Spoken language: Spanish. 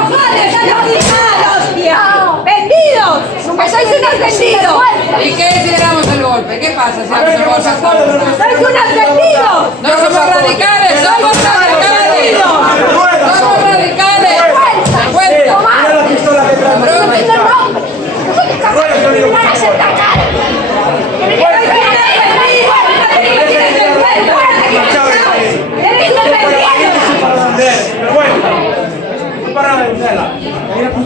cojones a los disparos, hostia! ¡Vendidos! ¡Que sois unos vendidos! ¿Y qué si le damos el golpe? ¿Qué pasa si damos el golpe a esta urna? ¡Sois unos vendidos! No somos radicales.